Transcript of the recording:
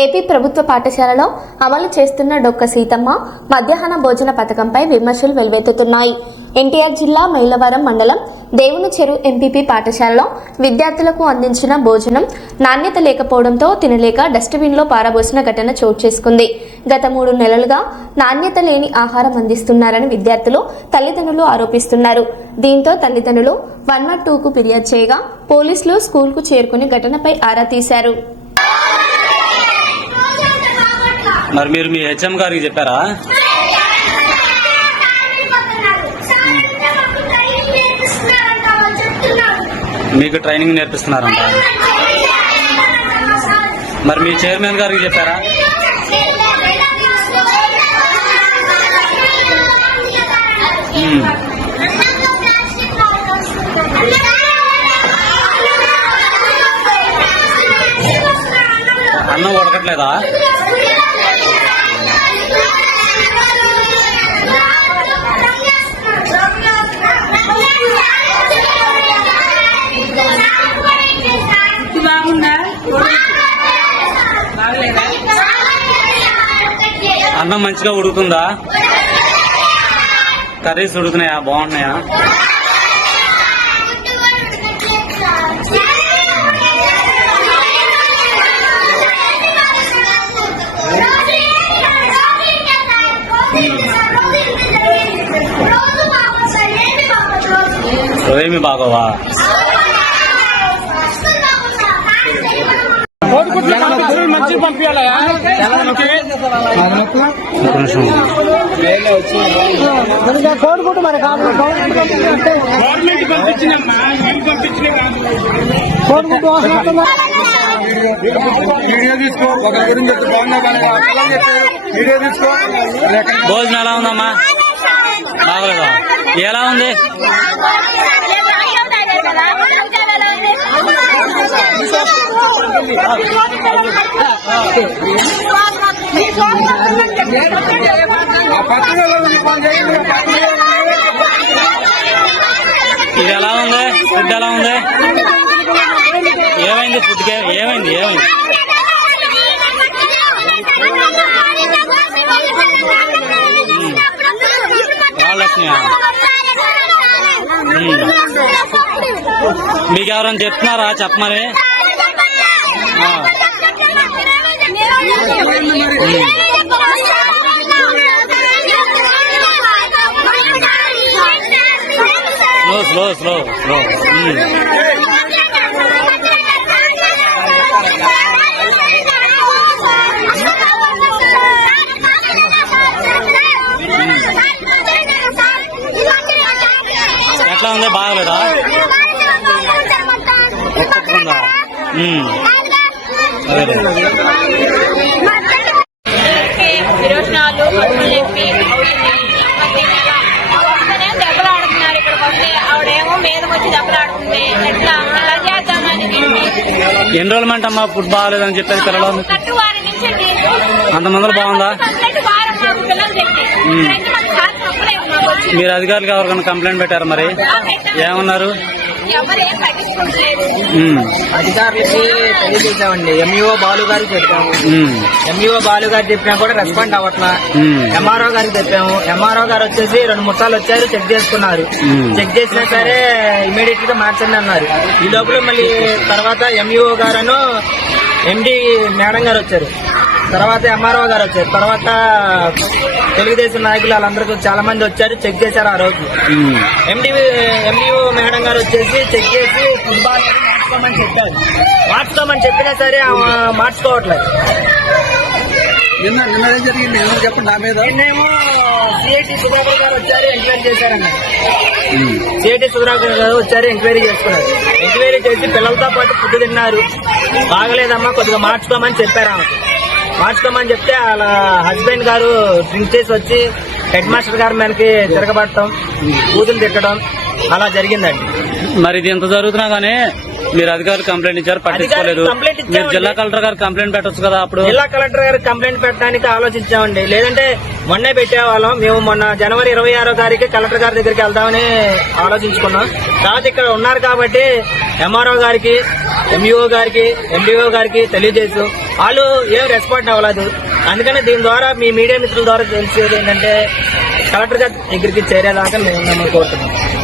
AP ప్రభుత్వ పాఠశాలలో అమలు చేస్తున్న డొక్క సీతమ్మ మధ్యాహ్న భోజన పథకంపై విమర్శలు వెల్లువెత్తుతున్నాయి. ఎన్టీఆర్ జిల్లా మైలవరం మండలం దేవుని చెరువు ఎంపీపీ పాఠశాలలో విద్యార్థులకు అందించిన భోజనం నాణ్యత లేకపోవడంతో తినలేక డస్ట్బిన్లో పారబోసిన ఘటన చోటు చేసుకుంది. గత 3 నెలలుగా నాణ్యత లేని ఆహారం అందిస్తున్నారని విద్యార్థులు తల్లిదండ్రులు ఆరోపిస్తున్నారు. దీంతో తల్లిదండ్రులు 112కు ఫిర్యాదు చేయగా పోలీసులు స్కూల్కు చేరుకుని ఘటనపై ఆరా తీశారు. మరి మీరు మీ హెచ్ఎం గారికి చెప్పారా? మీకు ట్రైనింగ్ నేర్పిస్తున్నారంట. మరి మీ చైర్మన్ గారికి చెప్పారా? అన్నం ఉడకట్లేదా? అన్నం మంచిగా ఉడుకుతుందా? కర్రీస్ ఉడుకున్నాయా? బాగున్నాయా? ఏమి బాగోవా? మంచి పంపించాలా? కోడిగుడ్డు మరి గవర్నమెంట్ పంపించిందమ్మా, కోడిగుడ్డు భోజనం ఎలా ఉందమ్మా? బాగలేదా? ఎలా ఉంది? ఇది ఎలా ఉంది? ఫుడ్ ఎలా ఉంది? ఏమైంది? ఫుడ్కి ఏమైంది? మీకు ఎవరైనా చెప్తున్నారా చెప్పమని? స్లో ఎట్లా ఉంది? బాగలేదా? ఒప్పుకుందా? విరోచనాలు దెబ్బలు ఆడుతున్నారు. ఇక్కడికి వస్తే ఆవిడేమో మీద వచ్చి దెబ్బలు ఆడుతుంది. ఎట్లా ఎలా చేద్దామని ఎన్రోల్మెంట్ అమ్మా ఫుడ్ బాగాలేదని చెప్పేది పిల్లలు వారి నుంచి అంతమంది బాగుందా? పిల్లలు చెప్పి మీరు అధికారులకు ఎవరికైనా కంప్లైంట్ పెట్టారు? మరి ఏమన్నారు? అధికారులకి తెలియజేసామండి. ఎంఈఓ బాలు గారికి చెప్పాము. ఎంఈఓ బాలు గారు చెప్పినా కూడా రెస్పాండ్ అవ్వట్లా. ఎంఆర్ఓ గారికి చెప్పాము. ఎంఆర్ఓ గారు వచ్చేసి 2-3 సార్లు వచ్చారు, చెక్ చేసుకున్నారు. చెక్ చేసినా సరే ఇమీడియట్ గా మార్చండి అన్నారు. ఈ లోపల మళ్ళీ తర్వాత ఎంఈఓ గారు ఎండి మేడం గారు వచ్చారు, తర్వాత ఎంఆర్ఓ గారు వచ్చారు, తర్వాత తెలుగుదేశం నాయకులు వాళ్ళందరూ చాలా మంది వచ్చారు, చెక్ చేశారు. ఆ రోజు ఎండిఓ మేడం గారు వచ్చేసి చెక్ చేసి ఫుట్బాల్ మార్చుకోమని చెప్పారు. మార్చుకోమని చెప్పినా సరే మార్చుకోవట్లేదు. నిన్నేమో సిఐటి సుధాకర్ గారు వచ్చారు, ఎంక్వైరీ చేశారన్న. సిఐటి సుధాకర్ గారు వచ్చారు, ఎంక్వైరీ చేసుకున్నారు. ఎంక్వైరీ చేసి పిల్లలతో పాటు ఫుడ్ తిన్నారు. బాగలేదమ్మా, కొద్దిగా మార్చుకోమని చెప్పారు. ఆమెకు మార్చుకోమని చెప్తే వాళ్ళ హస్బెండ్ గారు డ్రింక్ చేసి వచ్చి హెడ్ మాస్టర్ గారి మీదకి తిరగబడటం, కూతురు తిట్టడం, అలా జరిగిందండి. మరి ఇది ఎంత జరుగుతున్నా గానీ మీరు అధికారులు కంప్లైంట్ ఇచ్చారు, పట్టించుకోలేదు. కంప్లైంట్ ఇచ్చామండి. మీరు జిల్లా కలెక్టర్ గారు కంప్లైంట్ పెట్టొచ్చు కదా అప్పుడు. జిల్లా కలెక్టర్ గారికి కంప్లైంట్ పెట్టడానికి ఆలోచించామండి. లేదంటే మొన్నే పెట్టేవాళ్ళం. మేము మొన్న జనవరి 26వ తారీఖు కలెక్టర్ గారి దగ్గరికి వెళ్దామని ఆలోచించుకున్నాం. తర్వాత ఇక్కడ ఉన్నారు కాబట్టి ఎంఆర్ఓ గారికి, ఎంఈఓ గారికి, ఎండిఓ గారికి తెలియజేసు వాళ్ళు ఏం రెస్పాండ్ అవ్వలేదు. అందుకని దీని ద్వారా మీ మీడియా మిత్రుల ద్వారా తెలిసేది ఏంటంటే కలెక్టర్ గారి దగ్గరికి చేరేదాకా మేము కోరుతున్నాం.